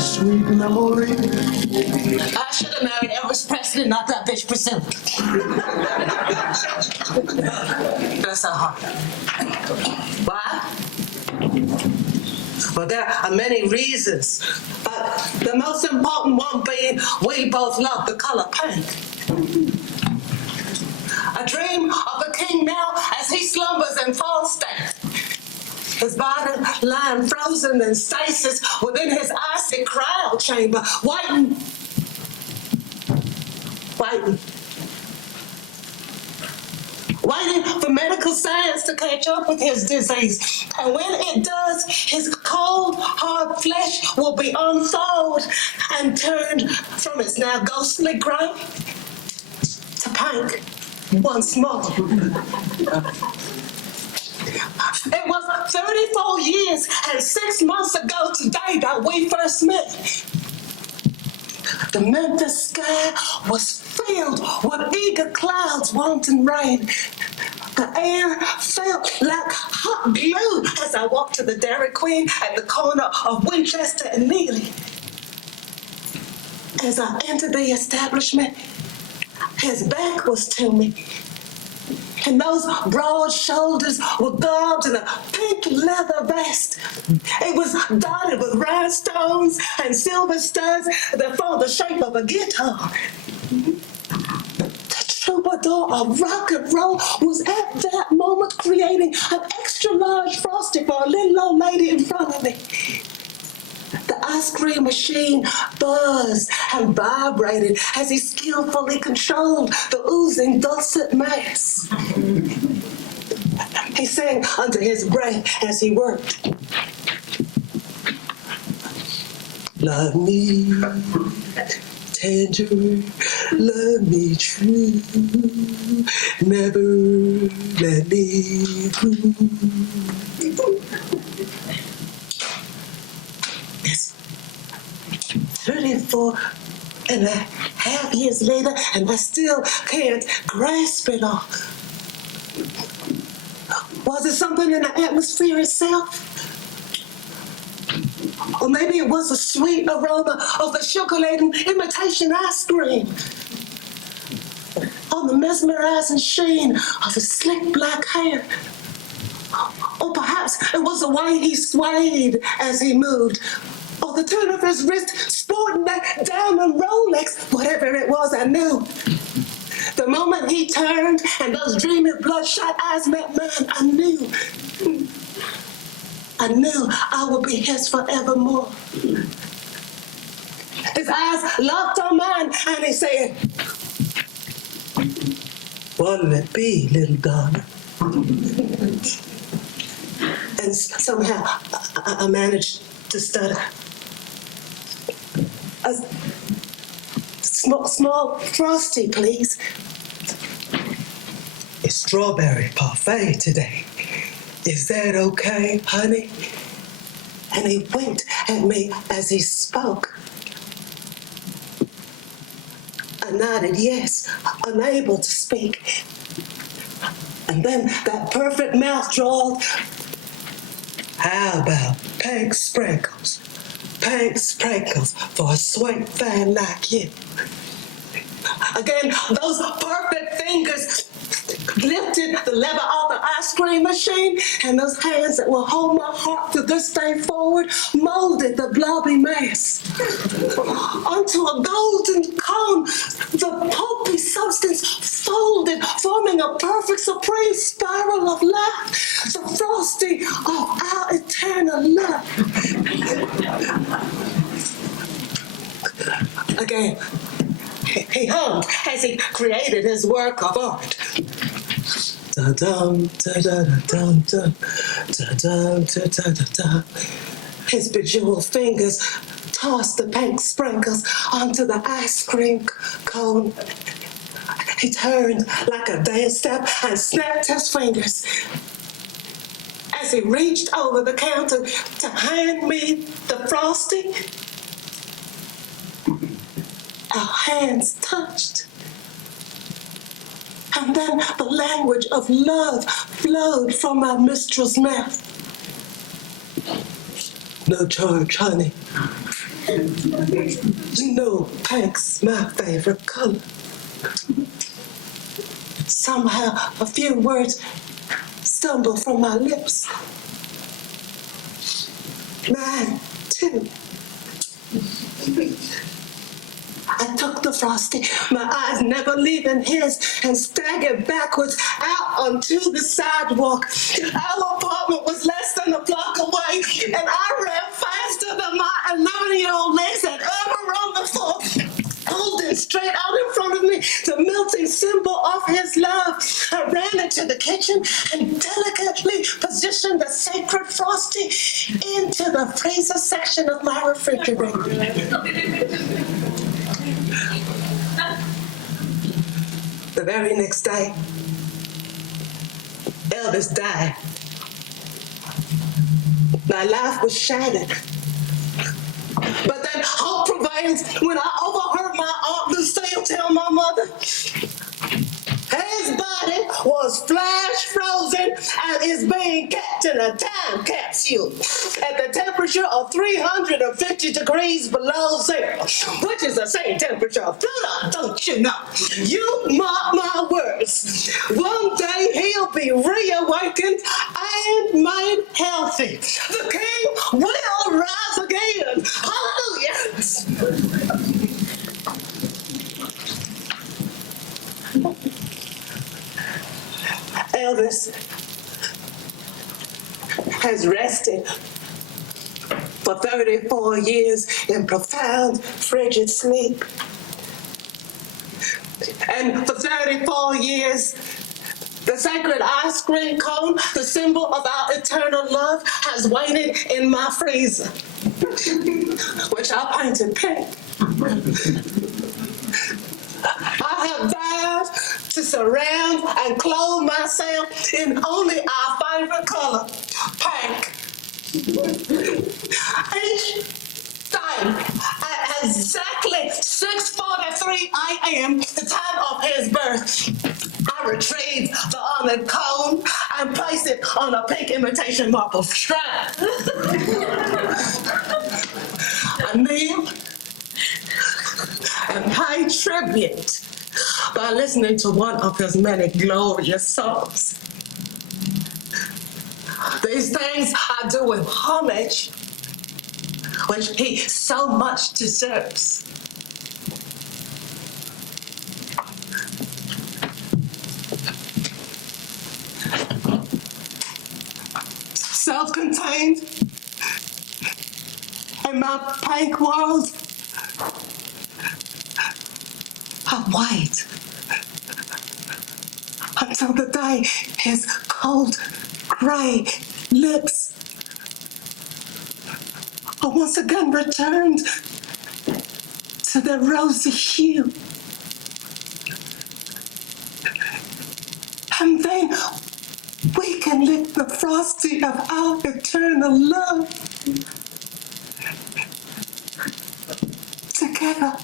Sweet memory. I should have married Elvis Presley, not that bitch Priscilla. That's so hard. Why? Well, there are many reasons, but the most important one being we both love the color pink. I dream of a king now as he slumbers and falls down. His body lying frozen in stasis within his icy cryo chamber, waiting for medical science to catch up with his disease. And when it does, his cold, hard flesh will be unfolded and turned from its now ghostly gray to pink once more. It was 34 years and 6 months ago today that we first met. The Memphis sky was filled with eager clouds wanting rain. The air felt like hot glue as I walked to the Dairy Queen at the corner of Winchester and Neely. As I entered the establishment, his back was to me, and those broad shoulders were garbed in a pink leather vest. It was dotted with rhinestones and silver studs that formed the shape of a guitar. The troubadour of rock and roll was at that moment creating an extra large Frosty for a little old lady in front of me. The ice cream machine buzzed and vibrated as he skillfully controlled the oozing dulcet mass. He sang under his breath as he worked. Love me tender, love me true, never let me go. It's 34 and a half years later, and I still can't grasp it all. Was it something in the atmosphere itself? Or maybe it was the sweet aroma of the sugar-laden imitation ice cream, or the mesmerizing sheen of his slick black hair. Or perhaps it was the way he swayed as he moved, or the turn of his wrist sporting that diamond Rolex. Whatever it was, I knew. The moment he turned and those dreamy bloodshot eyes met mine, I knew I would be his forevermore. His eyes locked on mine and he said, "What'll it be, little darling?" And somehow I managed to stutter. A small Frosty, please. It's strawberry parfait today. Is that okay, honey? And he winked at me as he spoke. I nodded yes, unable to speak. And then that perfect mouth drawled, "How about pink sprinkles? Pink sprinkles for a sweet fan like you." Again, those perfect fingers lifted the lever off the ice cream machine, and those hands that will hold my heart to this day forward molded the blobby mass onto a golden cone. The pulpy substance folded, forming a perfect supreme spiral of life, the Frosty of our eternal love. Again, he hummed as he created his work of art. Da-dum, da-da-da-dum, dum, da-dum, da-da-da-dum. His bejeweled fingers tossed the pink sprinkles onto the ice cream cone. He turned like a dance step and snapped his fingers as he reached over the counter to hand me the Frosty. Our hands touched. And then the language of love flowed from my mistress' mouth. No charge, honey. You know pink's my favorite color. Somehow, a few words stumble from my lips. Mine, too. I took the Frosty, my eyes never leaving his, and staggered backwards out onto the sidewalk. Our apartment was less than a block away, and I ran faster than my 11-year-old legs had ever run before. Holding straight out in front of me, the melting symbol of his love. I ran into the kitchen and delicately positioned the sacred Frosty into the freezer section of my refrigerator. The very next day, Elvis died. My life was shattered. But then hope prevails when I overheard my Aunt Lucille tell my mother his body was flash frozen and is being kept in a time capsule at the temperature of 350 degrees below zero, which is the same temperature of Pluto, don't you know? You mark my words. One day he'll be reawakened and made healthy. The king will rise again. Hallelujah. Elvis has rested for 34 years in profound, frigid sleep. And for 34 years, the sacred ice cream cone, the symbol of our eternal love, has waited in my freezer, which I painted pink. I have vowed to surround and clothe myself in only our favorite color, pink. Each day at exactly 6:43 a.m., the time of his birth, I retrieve the honored cone and place it on a pink imitation marble shrine. I kneel and pay tribute by listening to one of his many glorious songs. These things I do with homage, which he so much deserves. Self-contained in my pink world, I wait until the day his cold, gray lips are once again returned to their rosy hue. And then we can lick the Frosty of our eternal love together.